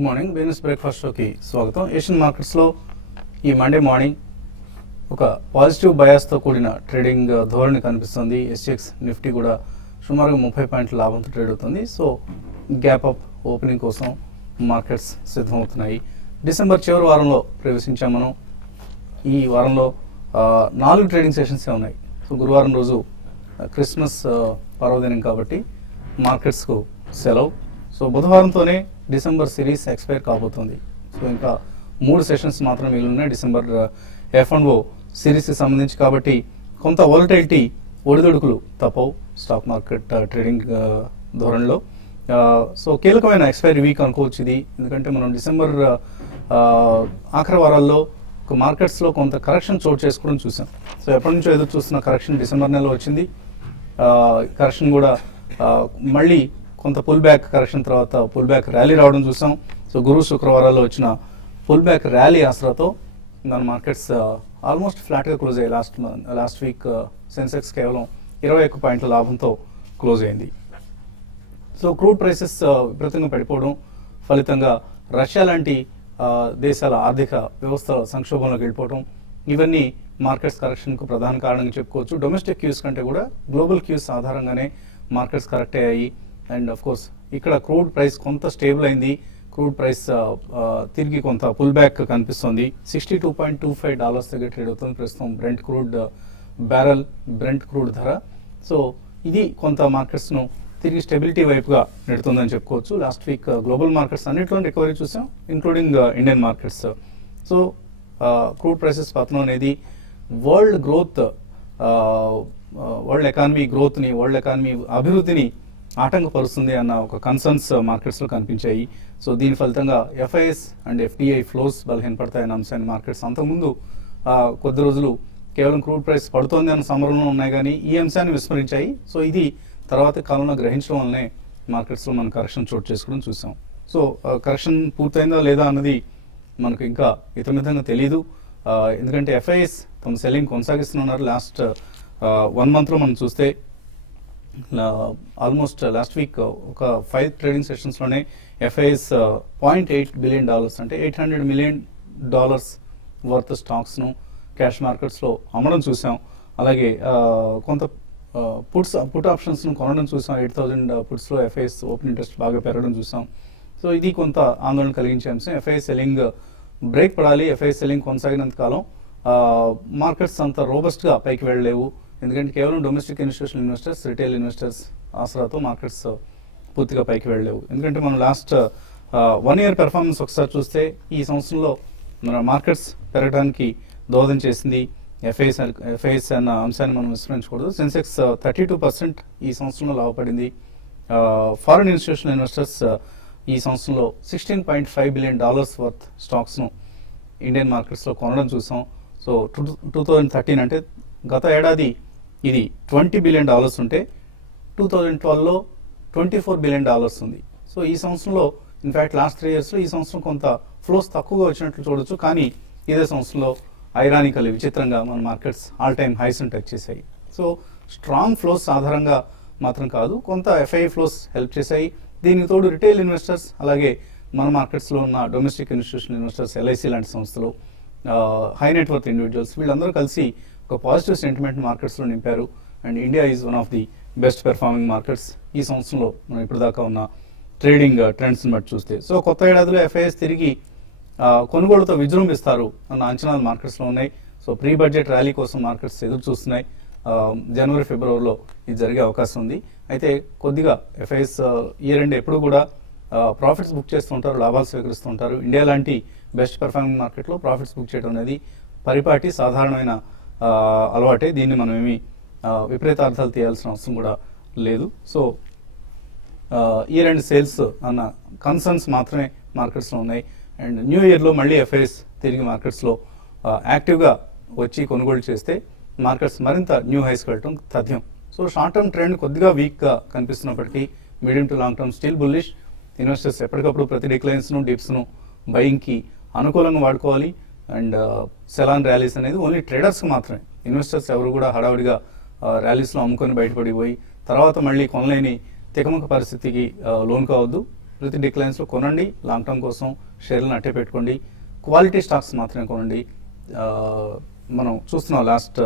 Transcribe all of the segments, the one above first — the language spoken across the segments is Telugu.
Good morning. బిజినెస్ బ్రేక్ఫాస్ట్ షోకి స్వాగతం. ఏషియన్ మార్కెట్స్లో ఈ మండే మార్నింగ్ ఒక పాజిటివ్ బయాస్తో కూడిన ట్రేడింగ్ ధోరణి కనిపిస్తుంది. ఎస్జిఎక్స్ నిఫ్టీ కూడా సుమారుగా 30 పాయింట్ల లాభంతో ట్రేడ్ అవుతుంది. సో గ్యాప్ అప్ ఓపెనింగ్ కోసం మార్కెట్స్ సిద్ధమవుతున్నాయి. డిసెంబర్ చివరి వారంలో ప్రవేశించాం మనం. ఈ వారంలో 4 ట్రేడింగ్ సెషన్సే ఉన్నాయి. సో గురువారం రోజు క్రిస్మస్ పర్వదినం కాబట్టి మార్కెట్స్కు సెలవు. సో బుధవారంతోనే డిసెంబర్ సిరీస్ ఎక్స్పైర్ కాబోతుంది. సో ఇంకా 3 సెషన్స్ మాత్రమే మిగిలి ఉన్నాయి డిసెంబర్ F&O సిరీస్కి సంబంధించి. కాబట్టి కొంత వాలటైలిటీ ఒడిదుడుకులు తప్పవు స్టాక్ మార్కెట్ ట్రేడింగ్ ధోరణిలో. సో కీలకమైన ఎక్స్పైరీ వీక్ అనుకోవచ్చు ఇది. ఎందుకంటే మనం డిసెంబర్ ఆఖరి వారాల్లో మార్కెట్స్లో కొంత కరెక్షన్ చోటు చేసుకోవడం చూసాం. సో ఎప్పటి నుంచో ఎదురు చూస్తున్న కరెక్షన్ డిసెంబర్ నెలలో వచ్చింది. కరెక్షన్ కూడా మళ్ళీ కొంత పుల్ బ్యాక్ కరెక్షన్ తర్వాత పుల్ బ్యాక్ ర్యాలీ రావడం చూసాం. సో గురు శుక్రవారాల్లో వచ్చిన పుల్ బ్యాక్ ర్యాలీ ఆసరాతో మన మార్కెట్స్ ఆల్మోస్ట్ ఫ్లాట్గా క్లోజ్ అయ్యాయి. లాస్ట్ వీక్ సెన్సెక్స్ కేవలం 21 పాయింట్ల లాభంతో క్లోజ్ అయింది. సో క్రూడ్ ప్రైసెస్ విపరీతంగా పడిపోవడం ఫలితంగా రష్యా లాంటి దేశాల ఆర్థిక వ్యవస్థ సంక్షోభంలోకి వెళ్ళిపోవడం, ఇవన్నీ మార్కెట్స్ కరెక్షన్కు ప్రధాన కారణంగా చెప్పుకోవచ్చు. డొమెస్టిక్ క్యూస్ కంటే కూడా గ్లోబల్ క్యూస్ ఆధారంగానే మార్కెట్స్ కరెక్ట్ అయ్యాయి. అండ్ ఆఫ్ కోర్స్ ఇక్కడ క్రూడ్ ప్రైస్ కొంత స్టేబుల్ అయింది. క్రూడ్ ప్రైస్ తిరిగి కొంత పుల్ బ్యాక్ కనిపిస్తుంది. $62.25 దగ్గర ట్రేడ్ అవుతుంది ప్రస్తుతం బ్రెంట్ క్రూడ్ ధర. సో ఇది కొంత మార్కెట్స్ను తిరిగి స్టెబిలిటీ వైపుగా నెడుతుందని చెప్పుకోవచ్చు. లాస్ట్ వీక్ గ్లోబల్ మార్కెట్స్ అన్నింటిలో రికవరీ చూసాం, including Indian markets. So crude prices పతనం అనేది వరల్డ్ ఎకానమీ గ్రోత్ని, వరల్డ్ ఎకానమీ అభివృద్ధిని ఆటంకపరుస్తుంది అన్న ఒక కన్సర్న్స్ మార్కెట్స్లో కనిపించాయి. సో దీని ఫలితంగా ఎఫ్ఐఎస్ అండ్ ఎఫ్డిఐ ఫ్లోస్ బలహీనపడతాయన్న అంశాన్ని మార్కెట్స్ అంతకుముందు కొద్ది రోజులు కేవలం క్రూడ్ ప్రైస్ పడుతోంది అన్న సమరంలో ఉన్నాయి, కానీ ఈ అంశాన్ని విస్మరించాయి. సో ఇది తర్వాత కాలంలో గ్రహించడం వల్లనే మార్కెట్స్లో మనం కరెక్షన్ చోటు చేసుకోవడం చూసాం. సో కరెక్షన్ పూర్తయిందా లేదా అన్నది మనకు ఇంకా ఇతమితంగా తెలియదు. ఎందుకంటే ఎఫ్ఐఎస్ తమ సెల్లింగ్ కొనసాగిస్తున్నారు. లాస్ట్ 1 మంత్లో మనం చూస్తే ఆల్మోస్ట్ లాస్ట్ వీక్ ఒక 5 ట్రేడింగ్ సెషన్స్లోనే ఎఫ్ఐఎస్ $0.8 బిలియన్ అంటే $800 మిలియన్ వర్త్ స్టాక్స్ను క్యాష్ మార్కెట్స్లో అమ్మడం చూసాం. అలాగే కొంత పుట్ ఆప్షన్స్ను కొనడం చూసాం. 8,000 పుట్స్లో ఎఫ్ఐఎస్ ఓపెన్ ఇంట్రెస్ట్ బాగా పెరగడం చూసాం. సో ఇది కొంత ఆందోళన కలిగించే అంశం. ఎఫ్ఐఎస్ సెల్లింగ్ బ్రేక్ పడాలి. ఎఫ్ఐఎస్ సెల్లింగ్ కొనసాగినంత కాలం మార్కెట్స్ అంత రోబస్ట్గా పైకి వెళ్ళలేవు. ఎందుకంటే కేవలం domestic institutional investors, retail investors ఆసరాతో మార్కెట్స్ పూర్తిగా పైకి వెళ్ళలేవు. ఎందుకంటే మనం లాస్ట్ 1 ఇయర్ పెర్ఫార్మెన్స్ ఒకసారి చూస్తే ఈ సంవత్సరంలో మన మార్కెట్స్ పెరగడానికి దోహదం చేసింది ఎఫ్ఐఎస్ అన్న అంశాన్ని మనం విస్మరించకూడదు. సెన్సెక్స్ 32% ఈ సంవత్సరంలో లాభపడింది. ఫారిన్ ఇన్స్టిట్యూషనల్ ఇన్వెస్టర్స్ ఈ సంవత్సరంలో $16.5 బిలియన్ వర్త్ స్టాక్స్ను ఇండియన్ మార్కెట్స్లో కొనడం చూసాం. సో 2013 అంటే గత ఏడాది ఇది $20 బిలియన్ ఉంటే 2012లో $24 బిలియన్ ఉంది. సో ఈ సంవత్సరంలో ఇన్ఫ్యాక్ట్ లాస్ట్ 3 ఇయర్స్లో ఈ సంవత్సరం కొంత ఫ్లోస్ తక్కువగా వచ్చినట్లు చూడొచ్చు. కానీ ఇదే సంవత్సరంలో ఐరానికల్లీ విచిత్రంగా మన మార్కెట్స్ ఆల్ టైమ్ హైస్ను టచ్ చేశాయి. సో స్ట్రాంగ్ ఫ్లోస్ ఆధారంగా మాత్రం కాదు, కొంత ఎఫ్ఐ ఫ్లోస్ హెల్ప్ చేశాయి. దీనికి తోడు రిటైల్ ఇన్వెస్టర్స్, అలాగే మన మార్కెట్స్లో ఉన్న డొమెస్టిక్ ఇన్స్టిట్యూషనల్ ఇన్వెస్టర్స్, ఎల్ఐసి లాంటి సంస్థలు, హై నెట్వర్త్ ఇండివిజువల్స్, వీళ్ళందరూ కలిసి ఒక పాజిటివ్ సెంటిమెంట్ మార్కెట్స్లో నింపారు. And India is one of the best performing markets ఈ సంవత్సరంలో మనం ఇప్పుడు దాకా ఉన్న ట్రేడింగ్ ట్రెండ్స్ని బట్టి చూస్తే. సో కొత్త ఏడాదిలో ఎఫ్ఐఎస్ తిరిగి కొనుగోలుతో విజృంభిస్తారు అన్న అంచనాలు మార్కెట్స్లో ఉన్నాయి. సో ప్రీ బడ్జెట్ ర్యాలీ కోసం మార్కెట్స్ ఎదురు చూస్తున్నాయి. జనవరి ఫిబ్రవరిలో ఇది జరిగే అవకాశం ఉంది. అయితే కొద్దిగా ఎఫ్ఐఎస్ ఇయర్ ఎండ్ ఎప్పుడు కూడా ప్రాఫిట్స్ బుక్ చేస్తుంటారు, లాభాలు స్వీకరిస్తుంటారు. ఇండియా లాంటి బెస్ట్ పెర్ఫార్మింగ్ మార్కెట్లో ప్రాఫిట్స్ బుక్ చేయడం అనేది పరిపాటి సాధారణమైన అలవాటే. దీన్ని మనం ఏమి విపరీతార్థాలు తీయాల్సిన అవసరం కూడా లేదు. సో ఇయర్ ఎండ్ సేల్స్ అన్న కన్సర్న్స్ మాత్రమే మార్కెట్స్లో ఉన్నాయి. అండ్ న్యూ ఇయర్లో మళ్ళీ ఎఫ్ఐఎస్ తిరిగి మార్కెట్స్లో యాక్టివ్గా వచ్చి కొనుగోలు చేస్తే మార్కెట్స్ మరింత న్యూ హైస్కి వెళ్ళటం తథ్యం. సో షార్ట్ టర్మ్ ట్రెండ్ కొద్దిగా వీక్గా కనిపిస్తున్నప్పటికీ medium to long term still bullish. Investors ఎప్పటికప్పుడు ప్రతి డిక్లైన్స్ను, డిప్స్ను బయింగ్కి అనుకూలంగా వాడుకోవాలి. అండ్ సెలాన్ ర్యాలీస్ అనేది ఓన్లీ ట్రేడర్స్కి మాత్రమే. ఇన్వెస్టర్స్ ఎవరు కూడా హడావుడిగా ర్యాలీస్లో అమ్ముకొని బయటపడిపోయి తర్వాత మళ్ళీ కొనలేని తికమక పరిస్థితికి లోన్ కావద్దు. ప్రతి డిక్లైన్స్లో కొనండి, లాంగ్ టర్మ్ కోసం షేర్లను అట్టే పెట్టుకోండి, క్వాలిటీ స్టాక్స్ మాత్రమే కొనండి. మనం చూస్తున్నాం లాస్ట్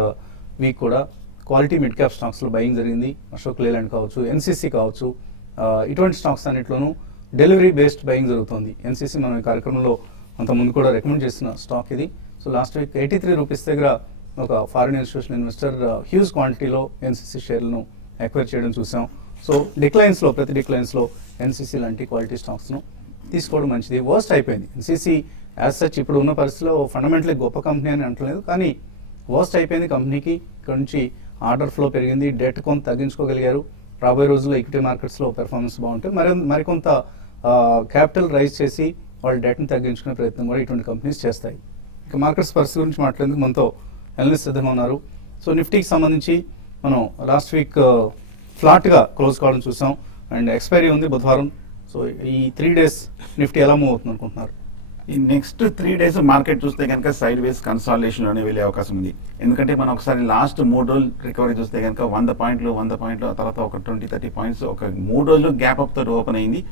వీక్ కూడా క్వాలిటీ మిడ్ క్యాప్ స్టాక్స్లో బయింగ్ జరిగింది. అశోక్ లేలాండ్ కావచ్చు, ఎన్సీసీ కావచ్చు, ఇటువంటి స్టాక్స్ అన్నింటిలోనూ డెలివరీ బేస్డ్ బయింగ్ జరుగుతుంది. ఎన్సీసీ మనం ఈ కార్యక్రమంలో అంత ముందు కూడా రికమెండ్ చేసిన స్టాక్ ఇది. సో లాస్ట్ వీక్ 83 రూపీస్ దగ్గర ఒక ఫారిన్ ఇన్స్టిట్యూషన్ ఇన్వెస్టర్ హ్యూజ్ క్వాంటిటీలో ఎన్సీసీ షేర్లను ఎక్వైర్ చేయడం చూసాం. సో డిక్లైన్స్లో ప్రతి డిక్లైన్స్లో ఎన్సీసీ లాంటి క్వాలిటీ స్టాక్స్ను తీసుకోవడం మంచిది. వర్స్ట్ అయిపోయింది ఎన్సీసీ యాజ్ సచ్. ఇప్పుడు ఉన్న పరిస్థితిలో ఫండమెంటలీ గొప్ప కంపెనీ అని అంటలేదు, కానీ వర్స్ట్ అయిపోయింది కంపెనీకి. ఇక్కడ నుంచి ఆర్డర్ ఫ్లో పెరిగింది, డెట్ కొంత తగ్గించుకోగలిగారు. రాబోయే రోజుల్లో ఈక్విటీ మార్కెట్స్లో పెర్ఫార్మెన్స్ బాగుంటే మరికొంత క్యాపిటల్ రైజ్ చేసి వాళ్ళ డెట్ని తగ్గించుకునే ప్రయత్నం కూడా ఇటువంటి కంపెనీస్ చేస్తాయి. ఇక మార్కెట్స్ పరిస్థితి గురించి మాట్లాడేందుకు మనతో అనలిస్ట్ సిద్ధంగా ఉన్నారు. సో నిఫ్టీకి సంబంధించి మనం లాస్ట్ వీక్ ఫ్లాట్గా క్లోజ్ కావడం చూసాం అండ్ ఎక్స్పైరీ ఉంది బుధవారం. సో ఈ 3 days నిఫ్టీ ఎలా మూవ్ అవుతుంది అనుకుంటున్నారు? ఈ నెక్స్ట్ 3 days మార్కెట్ చూస్తే కనుక సైడ్ వేస్ కన్సాలిడేషన్ లోనే వెళ్ళే అవకాశం ఉంది. ఎందుకంటే మనం ఒకసారి లాస్ట్ 3 రోజులు రికవరీ చూస్తే కనుక 100 పాయింట్లు తర్వాత ఒక 20-30 పాయింట్స్ ఒక 3 రోజులు గ్యాప్ అప్ తోటి ఓపెన్ అయింది.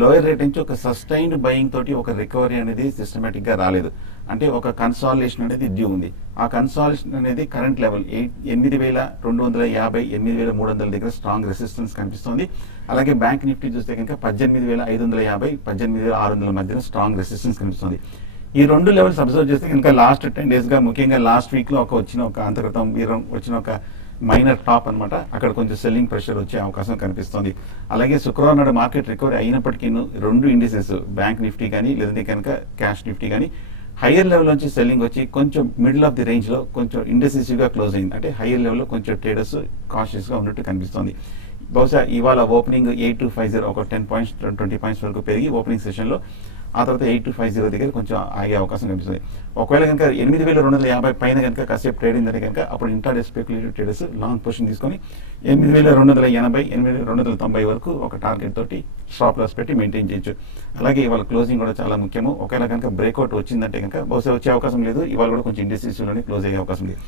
లోయర్ రేట్ నుంచి ఒక సస్టైన్డ్ బయింగ్ తోటి ఒక రికవరీ అనేది సిస్టమేటిక్ గా రాలేదు. అంటే ఒక కన్సాలిడేషన్ అనేది డ్యూ ఉంది. ఆ కన్సాలిడేషన్ అనేది కరెంట్ లెవెల్ 8,250, 8,300 దగ్గర స్ట్రాంగ్ రెసిస్టెన్స్ కనిపిస్తుంది. అలాగే బ్యాంక్ నిఫ్టీ చూస్తే కనుక 18,550, 18,600 మధ్యన స్ట్రాంగ్ రెసిస్టెన్స్ కనిపిస్తుంది. ఈ 2 లెవెల్స్ అబ్జర్వ్ చేస్తే కనుక లాస్ట్ 10 days గా ముఖ్యంగా లాస్ట్ వీక్ లో ఒక అంతర్గతం వచ్చిన ఒక మైనర్ టాప్ అనమాట. అక్కడ కొంచెం సెల్లింగ్ ప్రెషర్ వచ్చే అవకాశం కనిపిస్తుంది. అలాగే శుక్రవారం నాడు మార్కెట్ రికవరీ అయినప్పటికీ 2 ఇండిసెస్ బ్యాంక్ నిఫ్టీ కానీ లేదంటే కనుక క్యాష్ నిఫ్టీ కానీ హయ్యర్ లెవెల్ నుంచి సెల్లింగ్ వచ్చి కొంచెం మిడిల్ ఆఫ్ ది రేంజ్ లో కొంచెం ఇండెసిసివ్ గా క్లోజ్ అయింది. అంటే హయ్యర్ లెవెల్ లో కొంచెం ట్రేడర్స్ కాషియస్ గా ఉన్నట్టు కనిపిస్తుంది. బహుశా ఇవాళ ఓపెనింగ్ 8250 ఒక 10 పాయింట్స్ 20 పాయింట్స్ వరకు పెరిగి ఓపెనింగ్ సెషన్ లో ఆ తర్వాత 8250 దగ్గర కొంచెం ఆగే అవకాశం కనిపిస్తుంది. ఒకవేళ కనుక 8,250 పైన కనుక కాసేపు ట్రేడింగ్ జరిగే కనుక అప్పుడు intraday speculative traders long position తీసుకొని 8,280, 8,290 వరకు ఒక టార్గెట్ తోటి స్టాప్ లాస్ పెట్టి మెయింటైన్ చేయొచ్చు. అలాగే ఇవాళ క్లోజింగ్ కూడా చాలా ముఖ్యము. ఒకవేళ కనుక బ్రేక్అవుట్ వచ్చిందంటే కనుక బహుశా వచ్చే అవకాశం లేదు. ఇవాళ కూడా కొంచెం ఇండెసిసివ్ లోనే క్లోజ్ అయ్యే అవకాశం ఉంది.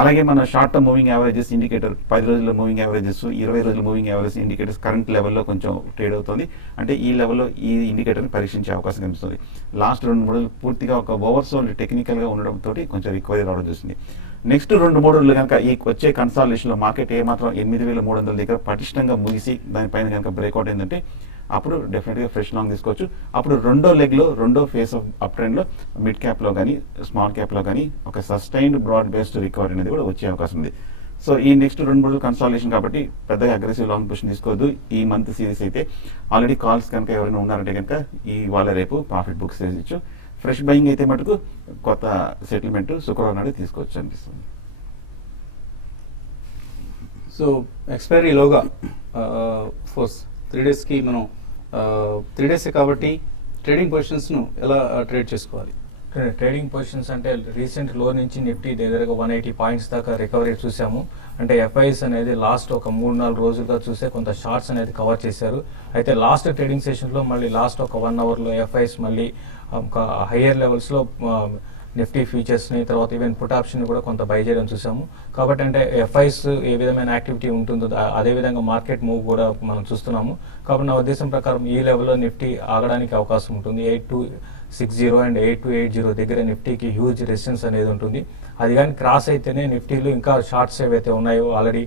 అలాగే మన short term moving averages indicator 10 రోజుల మూవింగ్ యావరేజెస్ 20 రోజుల మూవింగ్ యావరేజ్ ఇండికేటర్స్ కరెంట్ లెవెల్లో కొంచెం ట్రేడ్ అవుతుంది. అంటే ఈ లెవెల్లో ఈ ఇండికేటర్ని పరీక్షించే అవకాశం కనిపిస్తుంది. లాస్ట్ 2-3 రోజులు పూర్తిగా ఒక ఓవర్సోల్డ్ టెక్నికల్గా ఉండడంతో కొంచెం రికవరీ రావడం చూస్తుంది. నెక్స్ట్ 2-3 రోజులు కనుక ఈ వచ్చే కన్సాలిడేషన్లో మార్కెట్ ఏమాత్రం 8,300 దగ్గర పటిష్టంగా ముగిసి దానిపైన కనుక బ్రేక్అవుట్ ఏంటంటే అప్పుడు డెఫినెట్గా ఫ్రెష్ లాంగ్ తీసుకోవచ్చు. అప్పుడు రెండో ఫేస్ ఆఫ్ అప్ ట్రెండ్లో మిడ్ క్యాప్లో కానీ స్మాల్ క్యాప్లో కానీ ఒక సస్టైన్డ్ బ్రాడ్ బేస్డ్ రికవరీ అనేది కూడా వచ్చే అవకాశం ఉంది. సో ఈ నెక్స్ట్ 2 రోజులు కన్సాలిడేషన్ కాబట్టి పెద్దగా అగ్రెసివ్ లాంగ్ పొజిషన్ తీసుకోవద్దు. ఈ మంత్ సిరీస్ అయితే ఆల్రెడీ కాల్స్ కనుక ఎవరైనా ఉన్నారంటే కనుక ఇవాళ రేపు ప్రాఫిట్ బుక్స్ చేయొచ్చు. ఫ్రెష్ బయింగ్ అయితే మటుకు కొత్త సెటిల్మెంట్ శుక్రవారం నాడు తీసుకోవచ్చు అనిపిస్తుంది. సో ఎక్స్పైరీలోగా 3 daysకి మనం 3 days కాబట్టి ట్రేడింగ్ పొజిషన్స్ను ఎలా ట్రేడ్ చేసుకోవాలి? ట్రేడింగ్ పొజిషన్స్ అంటే రీసెంట్ లో నుంచి నిఫ్టీ దగ్గరగా 180 పాయింట్స్ దాకా రికవరీ చూసాము. అంటే ఎఫ్ఐఎస్ అనేది లాస్ట్ ఒక 3-4 రోజులుగా చూస్తే కొంత షార్ట్స్ అనేది కవర్ చేశారు. అయితే లాస్ట్ ట్రేడింగ్ సెషన్లో మళ్ళీ లాస్ట్ ఒక 1 అవర్లో ఎఫ్ఐఎస్ మళ్ళీ ఒక హయ్యర్ లెవెల్స్లో నిఫ్టీ ఫ్యూచర్స్ని తర్వాత ఈవెన్ పుట్ ఆప్షన్ కూడా కొంత బై చేయడం చూసాము. కాబట్టి అంటే ఎఫ్ఐఎస్ ఏ విధమైన యాక్టివిటీ ఉంటుందో అదేవిధంగా మార్కెట్ మూవ్ కూడా మనం చూస్తున్నాము. కాబట్టి నా ఉద్దేశం ప్రకారం ఈ లెవెల్లో నిఫ్టీ ఆగడానికి అవకాశం ఉంటుంది. 8260 అండ్ 8280 దగ్గర నిఫ్టీకి హ్యూజ్ రెసిస్టెన్స్ అనేది ఉంటుంది. అది కానీ క్రాస్ అయితేనే నిఫ్టీలో ఇంకా షార్ట్స్ ఏవైతే ఉన్నాయో ఆల్రెడీ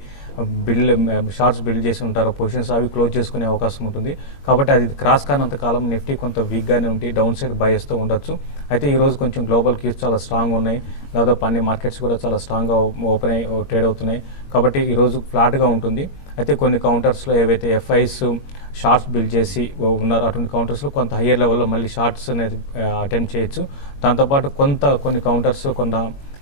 షార్ట్స్ బిల్డ్ చేసి ఉంటారో పొజిషన్స్ అవి క్లోజ్ చేసుకునే అవకాశం ఉంటుంది. కాబట్టి అది క్రాస్ కానంత కాలం నిఫ్టీ కొంత వీక్గానే ఉండి డౌన్ సైడ్ బయస్తో ఉండొచ్చు. అయితే ఈ రోజు కొంచెం గ్లోబల్ క్యూస్ చాలా స్ట్రాంగ్ ఉన్నాయి. దాదాపు అన్ని మార్కెట్స్ కూడా చాలా స్ట్రాంగ్గా ఓపెన్ అయ్యి ట్రేడ్ అవుతున్నాయి. కాబట్టి ఈరోజు ఫ్లాట్గా ఉంటుంది. అయితే కొన్ని కౌంటర్స్లో ఏవైతే ఎఫ్ఐస్ షార్ట్స్ బిల్డ్ చేసి ఉన్నారో అటువంటి కౌంటర్స్లో కొంత హయ్యర్ లెవెల్లో మళ్ళీ షార్ట్స్ అనేది అటెంప్ట్ చేయొచ్చు. దాంతోపాటు కొన్ని కౌంటర్స్ కొంత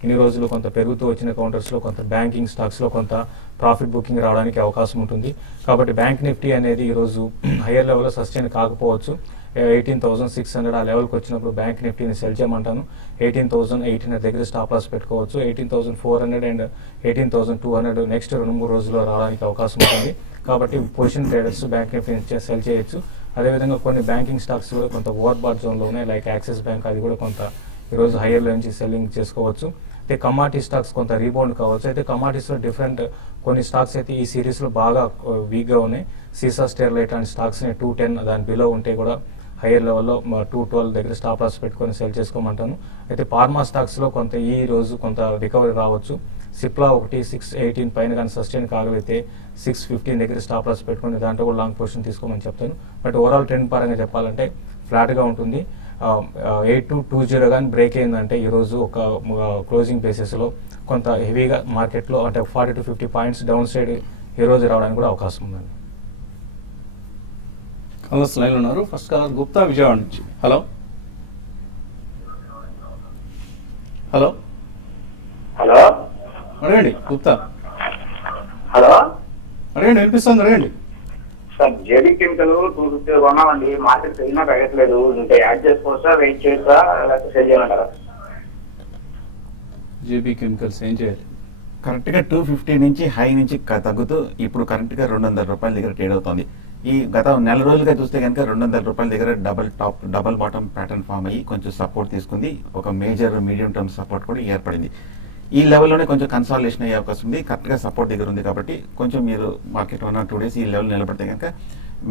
ఇన్ని రోజులు కొంత పెరుగుతూ వచ్చిన కౌంటర్స్లో కొంత బ్యాంకింగ్ స్టాక్స్లో కొంత ప్రాఫిట్ బుకింగ్ రావడానికి అవకాశం ఉంటుంది. కాబట్టి బ్యాంక్ నిఫ్టీ అనేది ఈరోజు హయ్యర్ లెవెల్లో సస్టైన్ కాకపోవచ్చు. 18,600 ఆ లెవెల్కి వచ్చినప్పుడు బ్యాంక్ నిఫ్టీని సెల్ చేయమంటాను. 18,800 దగ్గర స్టాప్ లాస్ పెట్టుకోవచ్చు. 18,400 అండ్ 18,200 నెక్స్ట్ 2-3 రోజుల్లో రావడానికి అవకాశం ఉంటుంది. కాబట్టి పొజిషన్ ట్రేడర్స్ బ్యాంక్ నిఫ్టీని సెల్ చేయొచ్చు. అదేవిధంగా కొన్ని బ్యాంకింగ్ స్టాక్స్ కూడా కొంత ఓవర్ బాట్ జోన్లో ఉన్నాయి. లైక్ యాక్సిస్ బ్యాంక్ అది కూడా కొంత ఈరోజు హయ్యర్లో నుంచి సెల్లింగ్ చేసుకోవచ్చు. అయితే కమాడిటీ స్టాక్స్ కొంత రీబౌండ్ కావచ్చు. అయితే కమాడిటీస్లో డిఫరెంట్ కొన్ని స్టాక్స్ అయితే ఈ సిరీస్లో బాగా వీక్గా ఉన్నాయి. సీసా స్టెరిలైట్ అండ్ స్టాక్స్ని 210 దాని బిలో ఉంటే కూడా హైయర్ లెవెల్లో 212 దగ్గర స్టాప్ లాస్ పెట్టుకొని సెల్ చేసుకోమంటాను. అయితే ఫార్మా స్టాక్స్లో కొంత ఈ రోజు కొంత రికవరీ రావచ్చు. సిప్లా 618 పైన కానీ సస్టైన్ కాగలిగితే 615 దగ్గర స్టాప్ లాస్ పెట్టుకుని దాంట్లో కూడా లాంగ్ పొజిషన్ తీసుకోమని చెప్తాను. బట్ ఓవరాల్ ట్రెండ్ పరంగా చెప్పాలంటే ఫ్లాట్గా ఉంటుంది. 8220 కానీ బ్రేక్ అయిందంటే ఈరోజు ఒక క్లోజింగ్ బేసిస్లో కొంత హెవీగా మార్కెట్లో అంటే 40 to 50 పాయింట్స్ డౌన్ సైడ్ ఈరోజు రావడానికి కూడా అవకాశం ఉందండి. కాలర్స్ లైన్ ఉన్నారు. ఫస్ట్ కాలర్ గుప్తా విజయవాడ నుంచి. హలో హలో హలో అడగండి గుప్తా. హలో అడగండి, వినిపిస్తుంది, అడగండి. Sir JB chemical 250 కొన్నామండి. మార్కెట్ పెరిగినా పెరగట్లేదు. ఇంకా యాడ్ చేసుకోవచ్చా, వెయిట్ చేయొచ్చా, లేకపోతే సేల్ చేయమంటారా? జేబీ కెమికల్స్ ఏం చేయాలి? కరెక్ట్గా 250 నుంచి హై నుంచి తగ్గుతూ ఇప్పుడు కరెక్ట్గా 200 రూపాయల దగ్గర ట్రేడ్ అవుతుంది. ఈ గత నెల రోజులుగా చూస్తే కనుక 200 రూపాయల దగ్గర డబల్ బాటమ్ ప్యాటర్న్ ఫామ్ అయ్యి కొంచెం సపోర్ట్ తీసుకుంది. ఒక మేజర్ మీడియం టర్మ్ సపోర్ట్ కూడా ఏర్పడింది. ఈ లెవెల్లోనే కొంచెం కన్సాలిడేషన్ అయ్యే అవకాశం ఉంది. కరెక్ట్గా సపోర్ట్ దగ్గర ఉంది కాబట్టి కొంచెం మీరు మార్కెట్ 1 or 2 days ఈ లెవెల్ నిలబడితే కనుక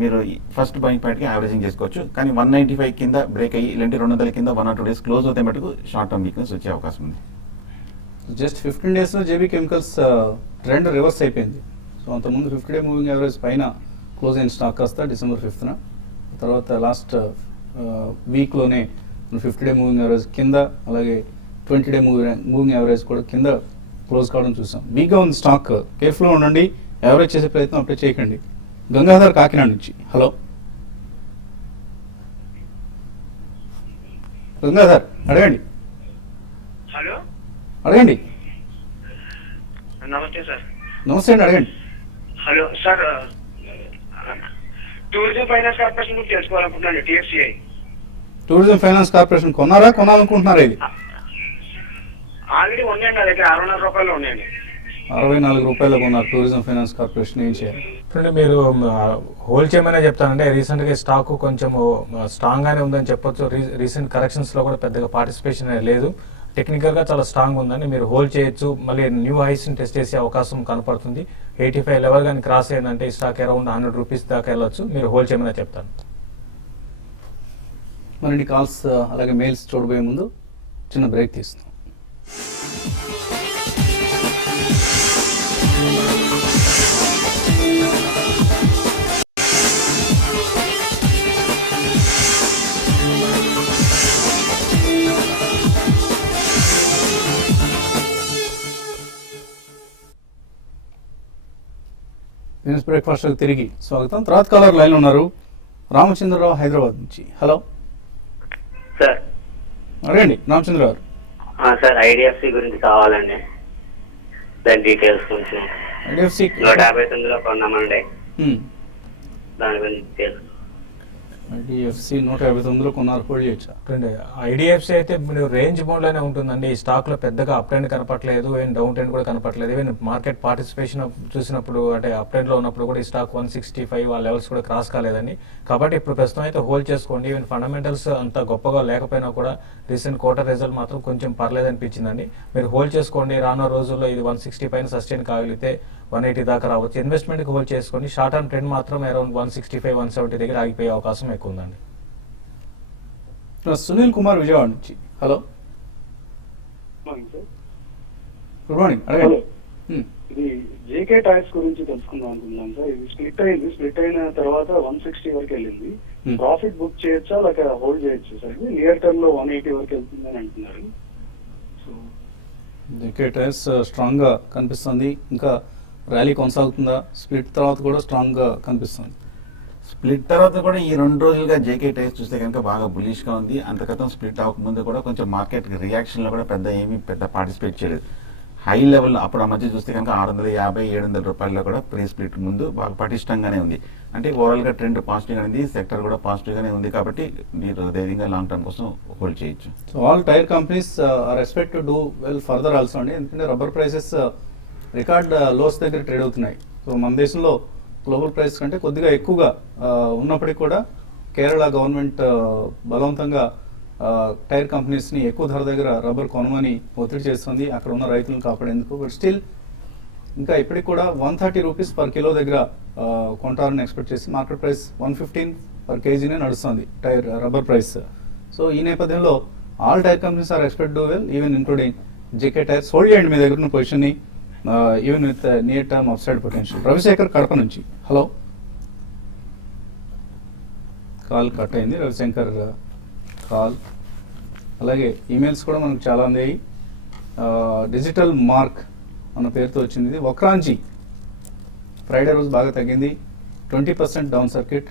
మీరు ఫస్ట్ బయింగ్ పాయింట్కి యావరేజింగ్ చేసుకోవచ్చు. కానీ 195 కింద బ్రేక్ అయ్యి ఇలాంటి 200 కింద 1 or 2 days క్లోజ్ అవుతే మటుకు షార్ట్ టర్మ్ వీక్నెస్ వచ్చే అవకాశం ఉంది. జస్ట్ 15 daysలో జేబీ కెమికల్స్ ట్రెండ్ రివర్స్ అయిపోయింది. సో అంతకుముందు 50 day మూవింగ్ యావరేజ్ పైన క్లోజ్ అయిన స్టాక్ కాస్త December 5th తర్వాత లాస్ట్ వీక్లోనే 50 day మూవింగ్ యావరేజ్ కింద, అలాగే 20 day మూవింగ్ యావరేజ్ కూడా కింద క్లోజ్ కావడం చూసాం. వీక్గా ఉంది స్టాక్, కేర్ఫుల్గా ఉండండి. యావరేజ్ చేసే ప్రయత్నం అప్లై చేయకండి. గంగాధర్ కాకినాడ నుంచి. హలో గంగాధర్ అడగండి. హలో అడగండి. నమస్తే సార్. నమస్తే అండి, అడగండి. Hello sir, tourism finance corporation గురించి తెలుసుకోవాలనుకుంటున్నాను. TFCI టూరిజం ఫైనాన్స్ కార్పొరేషన్ కొన్నారా, కొనాలనుకుంటున్నారా? ఇది ఆల్రెడీ ఉన్నాయండి, నా దగ్గర 64 రూపాయలు ఉన్నాయండి. 64 రూపాయలు కొన్నారు టూరిజం ఫైనాన్స్ కార్పొరేషన్. ఏం చేయాలి? ఇప్పుడు మీరు హోల్డ్ చేయమనే చెప్తానంటే రీసెంట్గా స్టాక్ కొంచెం స్ట్రాంగ్గానే ఉందని చెప్పొచ్చు. రీసెంట్ కరెక్షన్స్లో కూడా పెద్దగా పార్టిసిపేషన్ లేదు. టెక్నికల్గా చాలా స్ట్రాంగ్ ఉందని మీరు హోల్డ్ చేయొచ్చు. మళ్ళీ న్యూ హైస్ని టెస్ట్ చేసే అవకాశం కనపడుతుంది. 85 లెవెల్ కానీ క్రాస్ అయిందంటే ఈ స్టాక్ అరౌండ్ 100 రూపీస్ దాకా వెళ్ళొచ్చు. మీరు హోల్డ్ చేయమని చెప్తాను. మరిన్ని కాల్స్ అలాగే మెయిల్స్ చూడబోయే ముందు చిన్న బ్రేక్ తీస్తున్నాం. బిజినెస్ బ్రేక్ఫాస్ట్ తిరిగి స్వాగతం. తర్వాత కాలర్ లైన్ ఉన్నారు. రామచంద్రరావు హైదరాబాద్ నుంచి. Hello sir. అడగండి రామచంద్ర గారు. సార్ IDFC గురించి కావాలండి, దాని డీటెయిల్స్ కొంచెం. ఐడిఎఫ్సి 159లో కొన్నామండి, దాని గురించి తెలుసు. ఐడిఎఫ్సి 159లో కొన్నారు, హోల్డ్ చేయొచ్చా? ఐడిఎఫ్సి అయితే మీరు రేంజ్ బౌండ్లోనే ఉంటుందండి. ఈ స్టాక్లో పెద్దగా అప్ ట్రెండ్ కనపట్లేదు, ఏం డౌన్ ట్రెండ్ కూడా కనపట్లేదు. ఈవెన్ మార్కెట్ పార్టిసిపేషన్ చూసినప్పుడు అంటే అప్ ట్రెండ్లో ఉన్నప్పుడు కూడా ఈ స్టాక్ 165 ఆ లెవెల్స్ కూడా క్రాస్ కాలేదండి. కాబట్టి ఇప్పుడు ప్రస్తుతం అయితే హోల్డ్ చేసుకోండి. ఈవెన్ ఫండమెంటల్స్ అంత గొప్పగా లేకపోయినా కూడా రీసెంట్ క్వార్టర్ రిజల్ట్ మాత్రం కొంచెం పర్లేదు అనిపించిందండి. మీరు హోల్డ్ చేసుకోండి. రానున్న రోజుల్లో ఇది 160 పైన సస్టైన్ కాగలిగితే 180 దాకా రావచ్చు. ఇన్వెస్ట్మెంట్కి హోల్డ్ చేసుకోండి. షార్ట్ టర్మ్ ట్రెండ్ మాత్రం అరౌండ్ 165, 170 దగ్గర ఆగిపోయే అవకాశం ఎక్కువ ఉందండి. సునీల్ కుమార్ విజయవాడ నుంచి. హలో గుడ్ మార్నింగ్, అడగండి. ఇది జేకే టైర్స్ గురించి తెలుసుకుందాం అనుకున్నాను సార్. ఇది స్ప్లిట్ అయింది, స్ప్లిట్ అయిన తర్వాత 160 వరకు వెళ్ళింది. ప్రాఫిట్ బుక్ చేయొచ్చా లేక హోల్డ్ చేయొచ్చు సార్? ఇది నియర్ టర్మ్ లో 180 వరకు వెళ్తుందని అంటున్నారు. జేకే టైర్స్ స్ట్రాంగ్ గా కనిపిస్తుంది. ఇంకా ర్యాలీ కొనసాగుతుందా? స్ప్లిట్ తర్వాత కూడా స్ట్రాంగ్ గా కనిపిస్తుంది. స్ప్లిట్ తర్వాత కూడా ఈ 2 రోజులుగా జేకే టైర్స్ చూస్తే కనుక బాగా బులిష్గా ఉంది. అంతకతం స్ప్లిట్ అవ్వకముందు కూడా కొంచెం మార్కెట్ రియాక్షన్లో కూడా పెద్ద పార్టిసిపేట్ చేయలేదు. హై లెవెల్ అప్పుడు ఆ మధ్య చూస్తే కనుక 650, 700 రూపాయల్లో కూడా ప్రీ స్ప్లిట్ ముందు బాగా పటిష్టంగానే ఉంది. అంటే ఓవరాల్గా ట్రెండ్ పాజిటివ్గా ఉంది, సెక్టర్ కూడా పాజిటివ్గానే ఉంది. కాబట్టి మీరు ధైర్యంగా లాంగ్ టర్మ్ కోసం హోల్డ్ చేయొచ్చు. So all tyre companies are expect to do well further also అండి. ఎందుకంటే రబ్బర్ ప్రైసెస్ రికార్డ్ లోస్ దగ్గర ట్రేడ్ అవుతున్నాయి. సో మన దేశంలో గ్లోబల్ ప్రైస్ కంటే కొద్దిగా ఎక్కువగా ఉన్నప్పటికీ కూడా కేరళ గవర్నమెంట్ బలవంతంగా టైర్ కంపెనీస్ని ఎక్కువ ధర దగ్గర రబ్బర్ కొనమని ఒత్తిడి చేస్తుంది అక్కడ ఉన్న రైతులను కాపాడేందుకు. బట్ స్టిల్ ఇంకా ఇప్పటికి కూడా 130 రూపీస్ పర్ కిలో దగ్గర కొంటారని ఎక్స్పెక్ట్ చేసి మార్కెట్ ప్రైస్ 115 పర్ కేజీనే నడుస్తుంది టైర్ రబ్బర్ ప్రైస్. సో ఈ నేపథ్యంలో all tyre companies are expect do well, even including JK Tyres. Hold చేయండి మీ దగ్గర ఉన్న పొజిషన్ని, even with near term upside potential. Ravishekhar Kadapa నుంచి, హలో. కాల్ కట్ అయింది రవిశంకర్ కాల్. అలాగే ఈమెయిల్స్ కూడా మనకు చాలా అందాయి. డిజిటల్ మార్క్ అన్న పేరుతో వచ్చింది ఇది. వక్రాంజీ ఫ్రైడే రోజు బాగా తగ్గింది, 20% డౌన్ సర్క్యూట్.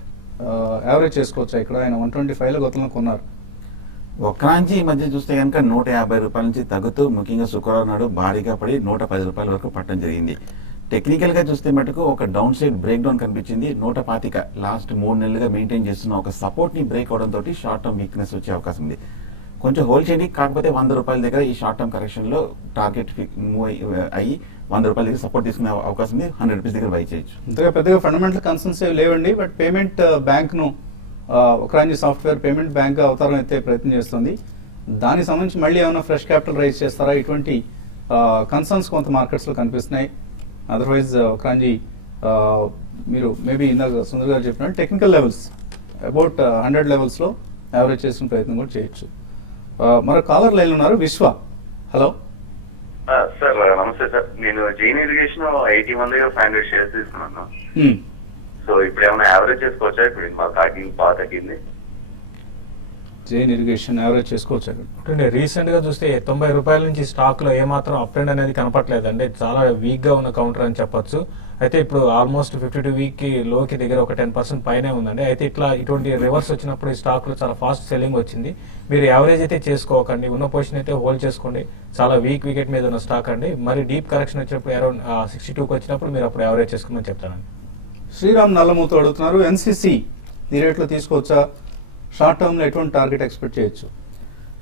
యావరేజ్ చేసుకోవచ్చా ఇక్కడ? ఆయన 125లో గతంలో కొన్నారు. వక్రాంచి ఈ మధ్య చూస్తే కనుక 150 రూపాయల నుంచి తగ్గుతూ ముఖ్యంగా శుక్రవారం నాడు భారీగా పడి 110 రూపాయల వరకు పట్టడం జరిగింది. టెక్నికల్ గా చూస్తే మటుకు ఒక డౌన్ సైడ్ బ్రేక్ డౌన్ కనిపించింది. 125 లాస్ట్ 3 నెలలుగా మెయింటైన్ చేస్తున్న ఒక సపోర్ట్ ని బ్రేక్ అవడం తోటి షార్ట్ టర్మ్ వీక్నెస్ వచ్చే అవకాశం ఉంది. కొంచెం హోల్డ్ చేయండి, కాకపోతే 100 రూపాయల దగ్గర ఈ షార్ట్ టర్మ్ కరెక్షన్ లో టార్గెట్ మూవ్ అయ్యి 100 రూపాయల దగ్గర సపోర్ట్ తీసుకునే అవకాశం ఉంది. 100 రూపీస్ దగ్గర బై చేయొచ్చు. అంతగా పెద్దగా ఫండమెంటల్ కన్సర్న్స్ ఏవి లేవండి. బట్ పేమెంట్ బ్యాంక్ ను వక్రాంజీ సాఫ్ట్వేర్ పేమెంట్ బ్యాంక్ అవతారం అయితే ప్రయత్నం చేస్తుంది. దానికి సంబంధించి మళ్ళీ ఏమైనా ఫ్రెష్ క్యాపిటల్ రైజ్ చేస్తారా? ఇటువంటి కన్సర్న్స్ కొంత మార్కెట్స్ లో కనిపిస్తున్నాయి. అదర్వైజ్ వక్రాంజీ మీరు మేబీ ఇందాక సుందర్ గారు చెప్పినట్టు టెక్నికల్ లెవెల్స్ అబౌట్ 100 లెవెల్స్లో యావరేజ్ చేసిన ప్రయత్నం కూడా చేయొచ్చు. మరో కాలర్ లైన్ ఉన్నారు, విశ్వ, హలో. సార్ నమస్తే సార్, నేను జైన్ ఇరిగేషన్ 81 దగ్గర 500 షేర్స్ తీసుకున్నాను. సో ఇప్పుడు ఏమైనా యావరేజ్ చేసుకోవచ్చా? ఇప్పుడు బాగా తగ్గింది. జైన్ ఇరిగేషన్ యావరేజ్ చేసుకోవచ్చు. రీసెంట్ గా చూస్తే 90 రూపాయల నుంచి స్టాక్ లో ఏమాత్రం అప్ ట్రెండ్ అనేది కనపట్లేదండి. చాలా వీక్ గా ఉన్న కౌంటర్ అని చెప్పొచ్చు. అయితే ఇప్పుడు ఆల్మోస్ట్ 52 వీక్ కి లోకి దగ్గర ఒక 10% పైనే ఉందండి. అయితే ఇటువంటి రివర్స్ వచ్చినప్పుడు ఈ స్టాక్ లో చాలా ఫాస్ట్ సెల్లింగ్ వచ్చింది. మీరు యావరేజ్ అయితే చేసుకోకండి, ఉన్న పొజిషన్ అయితే హోల్డ్ చేసుకోండి. చాలా వీక్ వికెట్ మీద ఉన్న స్టాక్ అండి. మరి డీప్ కరెక్షన్ వచ్చినప్పుడు అరౌండ్ 62కి వచ్చినప్పుడు మీరు అప్పుడు యావరేజ్ చేసుకోమని చెప్తానండి. శ్రీరామ్ నల్లమూతో అడుగుతున్నారు, ఎన్సీసీ ఈ రేట్లో తీసుకోవచ్చా? షార్ట్ టర్మ్ లో ఎటువంటి టార్గెట్ ఎక్స్పెక్ట్ చేయొచ్చు?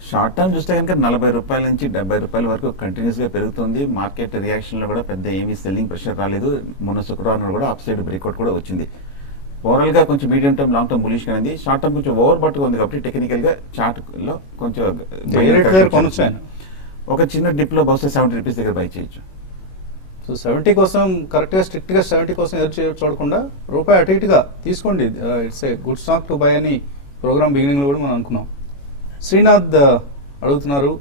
షార్ట్ టర్మ్ చూస్తే కనుక 40 రూపాయల నుంచి 70 రూపాయల వరకు కంటిన్యూస్ గా పెరుగుతుంది. మార్కెట్ రియాక్షన్ లో కూడా పెద్ద ఏమీ సెల్లింగ్ ప్రెషర్ రాలేదు. మొన్న శుక్రవారం కూడా అప్ సైడ్ బ్రేక్అవుట్ కూడా వచ్చింది. ఓవరాల్ గా కొంచెం medium term long term bullish గా ఉంది. షార్ట్ టర్మ్ కొంచెం ఓవర్ బట్ ఉంది కాబట్టి టెక్నికల్ గా చార్ట్ లో కొంచెం ఒక చిన్న డిప్ లో బహుశా 70 రూపీస్ దగ్గర బై చేయొచ్చు. సో 70 కోసం కరెక్ట్ గా స్ట్రిక్ట్ గా 70 కోసం ఎదురు చూడకుండా రూపాయి అటు ఇటుగా తీసుకోండి. It's a good stock to buy అని ప్రోగ్రామ్ బిగినింగ్ లో కూడా మనం అనుకున్నాం. శ్రీనాథ్ అడుగుతున్నారు,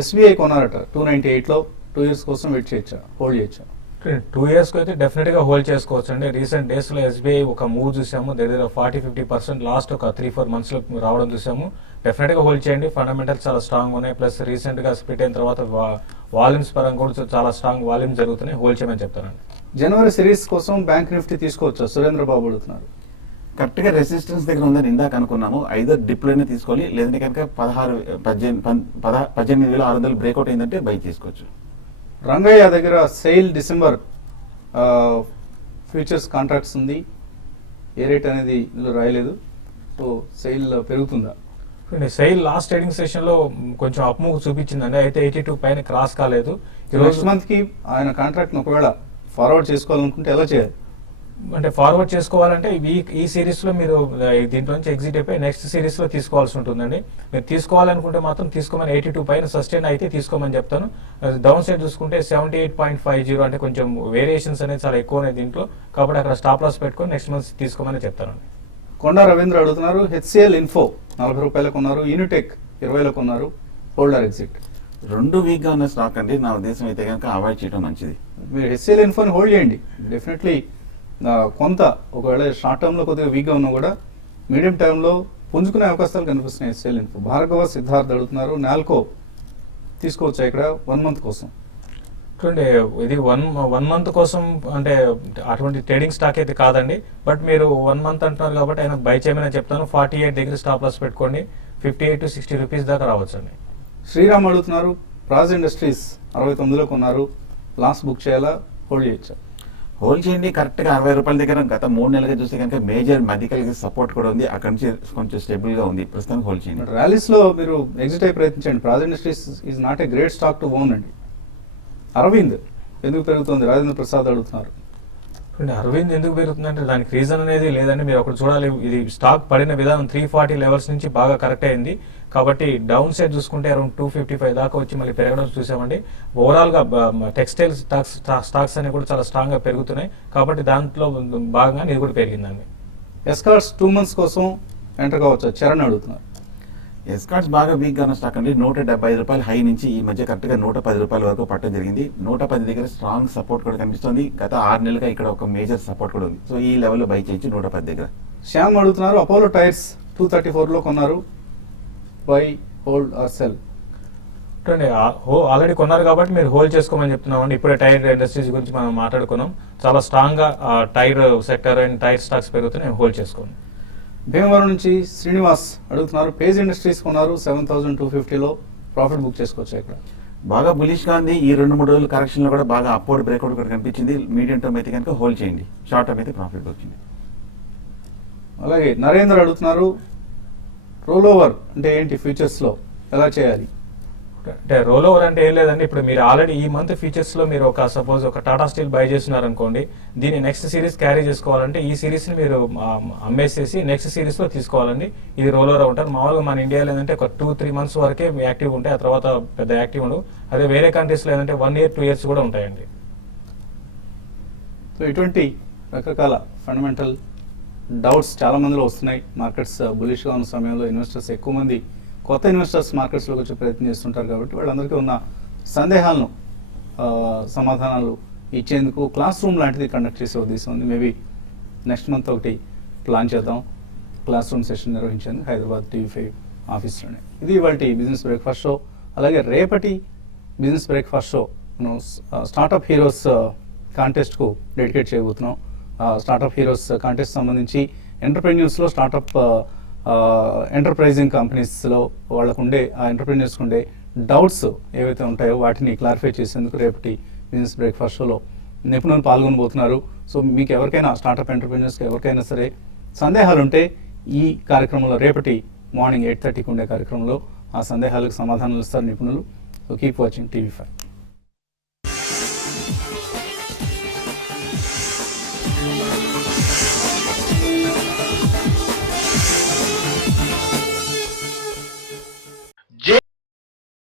ఎస్బీఐ కొన్నారట 298లో, 2 years కోసం వెయిట్ చేయొచ్చా, హోల్డ్ చేయొచ్చా? 2 years అయితే డెఫినెట్ గా హోల్డ్ చేసుకోవచ్చు అండి. రీసెంట్ డేస్ లో ఎస్బీఐ ఒక మూవ్ చూసాము, దగ్గర 40-50% లాస్ట్ ఒక 3-4 months లో రావడం చూసాము. డెఫినెట్ గా హోల్డ్ చేయండి. ఫండమెంటల్స్ చాలా స్ట్రాంగ్ ఉన్నాయి. ప్లస్ రీసెంట్ గా స్ప్లిట్ అయిన తర్వాత వాల్యూమ్స్ పరంగా కూడా చాలా స్ట్రాంగ్ వాల్యూమ్స్ జరుగుతున్నాయి. హోల్డ్ చేయమని చెప్తానండి. జనవరి సిరీస్ కోసం బ్యాంక్ నిఫ్టీ తీసుకోవచ్చా? సురేంద్ర బాబు అడుగుతున్నారు. కరెక్ట్ గా రెసిస్టెన్స్ దగ్గర ఉందని ఇందాక అనుకున్నాము. ఐదర్ డిప్ లోనే తీసుకోవాలి, లేదంటే కనుక 18,600 బ్రేక్అవుట్ అయిందంటే బై చేసుకోవచ్చు. రంగయ్య దగ్గర సెయిల్ డిసెంబర్ ఫ్యూచర్స్ కాంట్రాక్ట్స్ ఉంది. ఏ రేట్ అనేది ఇందులో రాయలేదు. సో సెయిల్ పెరుగుతుందా? సెయిల్ లాస్ట్ ట్రేడింగ్ సెషన్ లో కొంచెం అప్మూవ్ చూపించిందండి. అయితే 82 పైన క్రాస్ కాలేదు. నెక్స్ట్ మంత్ కి ఆయన కాంట్రాక్ట్ ఒకవేళ ఫార్వర్డ్ చేసుకోవాలనుకుంటే ఎలా చేయాలి? అంటే ఫార్వర్డ్ చేసుకోవాలంటే ఈ సిరీస్ లో మీరు దీంట్లో నుంచి ఎగ్జిట్ అయిపోయి నెక్స్ట్ సిరీస్ లో తీసుకోవాల్సి ఉంటుందండి. మీరు తీసుకోవాలనుకుంటే మాత్రం తీసుకోమని 82 పైన సస్టైన్ అయితే తీసుకోమని చెప్తాను. డౌన్ సైడ్ చూసుకుంటే 78.50 అంటే కొంచెం వేరియేషన్స్ అనేది చాలా ఎక్కువ ఉన్నాయి దీంట్లో. కాబట్టి అక్కడ స్టాప్ లాస్ పెట్టుకొని నెక్స్ట్ మంత్ తీసుకోమని చెప్తానండి. కొండా రవీంద్ర అడుగుతున్నారు, హెచ్సిఎల్ ఇన్ఫో 40 రూపాయలకు కొన్నారు, యూనిటెక్ 20లో కొన్నారు, హోల్డర్ ఎగ్జిట్. 2 వీక్ గా ఉన్న స్టాక్ అండి. నా ఉద్దేశం అయితే కనుక అవాయిడ్ చేయడం మంచిది. మీరు హెచ్సిఎల్ ఇన్ఫోని హోల్డ్ చేయండి. డెఫినెట్లీ కొంత ఒకవేళ షార్ట్ టర్మ్లో కొద్దిగా వీక్గా ఉన్నా కూడా మీడియం టర్మ్లో పుంజుకునే అవకాశాలు కనిపిస్తున్నాయి హెచ్సిఎల్ ఇన్ఫో. భార్గవ సిద్ధార్థ్ అడుగుతున్నారు, నాల్కో తీసుకోవచ్చా ఇక్కడ 1 month కోసం? చూడండి, ఇది వన్ మంత్ కోసం అంటే అటువంటి ట్రేడింగ్ స్టాక్ అయితే కాదండి. బట్ మీరు 1 month అంటున్నారు కాబట్టి ఆయన బై చేయమని చెప్తాను. 48 దగ్గర స్టాప్ లాస్ పెట్టుకోండి. 58-60 రూపీస్ దాకా రావచ్చండి. శ్రీరామ్ అడుగుతున్నారు, రాజ్ ఇండస్ట్రీస్ 69లో కొన్నారు, లాస్ బుక్ చేయాలా, హోల్డ్ చేయొచ్చా? హోల్డ్ చేయండి. కరెక్ట్ గా 60 రూపాయల దగ్గర గత 3 నెలలుగా చూస్తే కనుక మేజర్ మెడికల్ సపోర్ట్ కూడా ఉంది. అక్కడి నుంచి కొంచెం స్టేబుల్ గా ఉంది. ప్రస్తుతానికి హోల్డ్ చేయండి. ర్యాలీస్ లో మీరు ఎగ్జిట్ అయి ప్రయత్నించండి. Raj industries is not a great stock to own అండి. అరవింద్ ఎందుకు పెరుగుతుంది? రాజేంద్ర ప్రసాద్ అడుగుతున్నారు. అంటే అరవింద్ ఎందుకు పెరుగుతుందంటే దానికి రీజన్ అనేది లేదండి. మీరు ఒకటి చూడాలి, ఇది స్టాక్ పడిన విధానం 340 లెవెల్స్ నుంచి బాగా కరెక్ట్ అయింది. కాబట్టి డౌన్ సైడ్ చూసుకుంటే అరౌండ్ 255 దాకా వచ్చి మళ్ళీ పెరగడం చూసామండి. ఓవరాల్గా టెక్స్టైల్ స్టాక్స్ అనేవి కూడా చాలా స్ట్రాంగ్గా పెరుగుతున్నాయి. కాబట్టి దాంట్లో భాగంగా ఇది కూడా పెరిగిందండి. ఎస్కార్ట్స్ 2 months కోసం ఎంటర్ కావచ్చు, చరణ్ అడుగుతున్నారు. ఎస్కార్ట్స్ బాగా వీక్ గా ఉన్న స్టాక్ అండి. 175 రూపాయలు హై నుంచి ఈ మధ్య కరెక్ట్ గా 110 రూపాయల వరకు పట్టడం జరిగింది. 110 దగ్గర స్ట్రాంగ్ సపోర్ట్ కూడా కనిపిస్తుంది. గత 6 నెలలుగా ఇక్కడ ఒక మేజర్ సపోర్ట్ కూడా ఉంది. సో ఈ లెవెల్లో బై చేయొచ్చు 110 దగ్గర. శ్యామ్ అడుగుతున్నారు, అపోలో టైర్స్ 234లో కొన్నారు, by, hold are cell? Already కొన్నారు కాబట్టి మీరు హోల్డ్ చేసుకోమని చెప్తున్నామండి. ఇప్పుడే టైర్ ఇండస్ట్రీస్ గురించి మనం మాట్లాడుకున్నాం. చాలా స్ట్రాంగ్ గా tyre sector and tyre stocks పెరుగుతున్నాయి, హోల్డ్ చేసుకోండి. భీమవరం నుంచి శ్రీనివాస్ అడుగుతున్నారు, పేజ్ ఇండస్ట్రీస్ కొన్నారు 7250లో, ప్రాఫిట్ బుక్ చేసుకోవచ్చు ఇక్కడ? బాగా బులిష్ గా ఉంది. ఈ 2-3 రోజుల కరెక్షన్ లో కూడా బాగా అప్వర్డ్ బ్రేక్అవుట్ కూడా కనిపించింది. మీడియం టర్మ్ అయితే కనుక హోల్డ్ చేయండి, షార్ట్ టర్మ్ అయితే ప్రాఫిట్ వచ్చింది. అలాగే నరేంద్ర అడుగుతున్నారు, రోల్ ఓవర్ అంటే ఏంటి, ఫ్యూచర్స్ లో ఎలా చేయాలి? అంటే రోల్ ఓవర్ అంటే ఏం లేదండి. ఇప్పుడు మీరు ఆల్రెడీ ఈ మంత్ ఫీచర్స్ లో మీరు సపోజ్ ఒక టాటా స్టీల్ బై చేస్తున్నారు అనుకోండి, దీన్ని నెక్స్ట్ సిరీస్ క్యారీ చేసుకోవాలంటే ఈ సిరీస్ ని మీరు అమ్మేసేసి నెక్స్ట్ సిరీస్ లో తీసుకోవాలండి. ఇది రోల్ ఓవర్ ఉంటారు. మామూలుగా మన ఇండియాలో ఏంటంటే ఒక 2-3 months వరకే యాక్టివ్ ఉంటాయి, ఆ తర్వాత పెద్ద యాక్టివ్ ఉండవు. అదే వేరే కంట్రీస్ లో ఏంటంటే 1 year 2 years కూడా ఉంటాయండి. సో ఇటువంటి రకరకాల ఫండమెంటల్ డౌట్స్ చాలా మందిలో వస్తున్నాయి. మార్కెట్స్ బులిష్గా ఉన్న సమయంలో ఇన్వెస్టర్స్ ఎక్కువ మంది కొత్త ఇన్వెస్టర్స్ మార్కెట్స్లోకి వచ్చే ప్రయత్నం చేస్తుంటారు. కాబట్టి వాళ్ళందరికీ ఉన్న సందేహాలను సమాధానాలు ఇచ్చేందుకు క్లాస్ రూమ్ లాంటిది కండక్ట్ చేసే ఉద్దేశం ఉంది. మేబీ నెక్స్ట్ మంత్ ఒకటి ప్లాన్ చేద్దాం, క్లాస్ రూమ్ సెషన్ నిర్వహించేందుకు హైదరాబాద్ TV5 ఆఫీస్లోనే. ఇది ఇవాళ బిజినెస్ బ్రేక్ఫాస్ట్ షో. అలాగే రేపటి బిజినెస్ బ్రేక్ఫాస్ట్ షో మనం స్టార్టప్ హీరోస్ కాంటెస్ట్కు డెడికేట్ చేయబోతున్నాం. స్టార్టప్ హీరోస్ కాంటెస్ట్ సంబంధించి ఎంటర్ప్రెన్యూర్స్లో స్టార్టప్ ఎంటర్ప్రైజింగ్ కంపెనీస్లో వాళ్ళకు ఉండే ఆ ఎంటర్ప్రెన్యూర్స్కి ఉండే డౌట్స్ ఏవైతే ఉంటాయో వాటిని క్లారిఫై చేసేందుకు రేపటి బిజినెస్ బ్రేక్ఫాస్ట్ షోలో నిపుణులు పాల్గొనబోతున్నారు. సో మీకు ఎవరికైనా స్టార్టప్ ఎంటర్ప్రెన్యూర్స్కి ఎవరికైనా సరే సందేహాలు ఉంటే ఈ కార్యక్రమంలో రేపటి మార్నింగ్ 8:30కి ఉండే కార్యక్రమంలో ఆ సందేహాలకు సమాధానాలు ఇస్తారు నిపుణులు. So keep watching TV5.